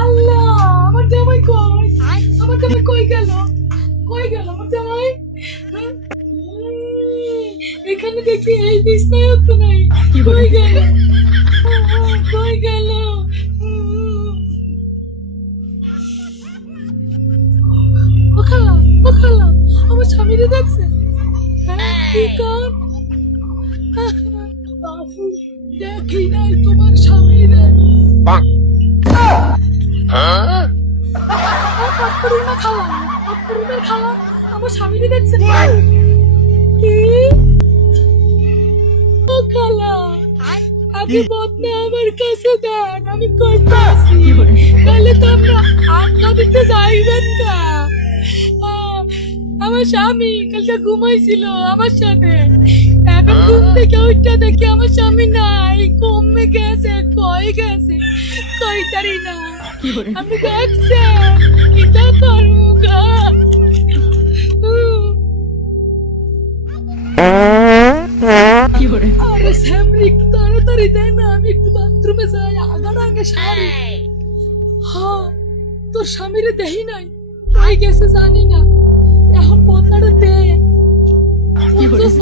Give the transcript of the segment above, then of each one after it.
আল্লাহ, আমার জামাই কই? আমার জামাই কই গেল? কই গেল আমার জামাই? হ্যাঁ? এখানে দেখি এই বিছনায়ও তো নাই। কই গেল? কই গেল? ও খালা, ও খালা, আমার স্বামীরে দেখছে? হ্যাঁ, কি কর? বাবু, দেখি নাই তোমার স্বামীরে। কাকুরিমা খালা, কাকুরিমা খালা, আমার স্বামীরে দেখছে? কি? ও খালা, আগে বদনা আমার কাছে দেন, আমি কইতে আসি। তাহলে তো আমরা আড্ডা দিতে যাইবেন না। আমার স্বামী কালকে ঘুমাইছিল আমার সাথে, এখন ঘুম থেকে উঠে দেখি আমার স্বামী নাই, কমে গেছে, কই গেছে, কইতারি না। আমি দেখছেন কিটা করবো গা? আরে স্যামরি, একটু তাড়াতাড়ি দে না, আমি একটু বাথরুমে যাই, আগার আগে সারি। হ্যাঁ, তোর স্বামীরে দেহি নাই, কই গেছে জানি না, এখন বন্যাটা দে।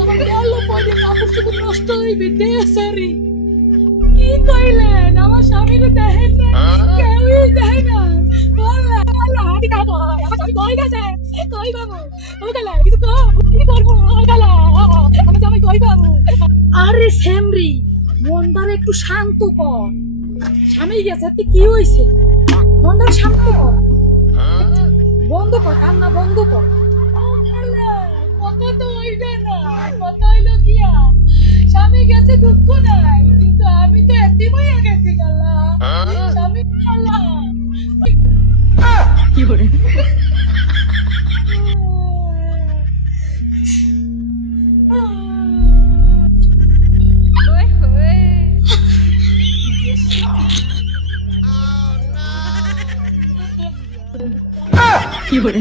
আমার গেল পরে কাপড় চোপড় নষ্ট হইবে, দে সারি। কি কইলেন? আমার স্বামীরে দেখেন না, কেউই দেখে না। আল্লাহ আল্লাহ, হাতি কাকো, আমার স্বামী কই গেছে? কই বাবু? ও গালা, কিছু কো, কি করবো? ও গালা, আমার স্বামী কই বাবু? আরে স্যামরি, মনটারে একটু শান্ত কর। স্বামী গেছে, তুই কি হইছে? মনটারে শান্ত কর, বন্ধ কর, কান্না বন্ধ কর। কথা তো হইবে না, কথা হইলো কি আর? স্বামী গেছে, দুঃখ নাই, কিন্তু আমি তো এতিম হইয়া গেছি গালা। স্বামী গালা কি করে? কি করে?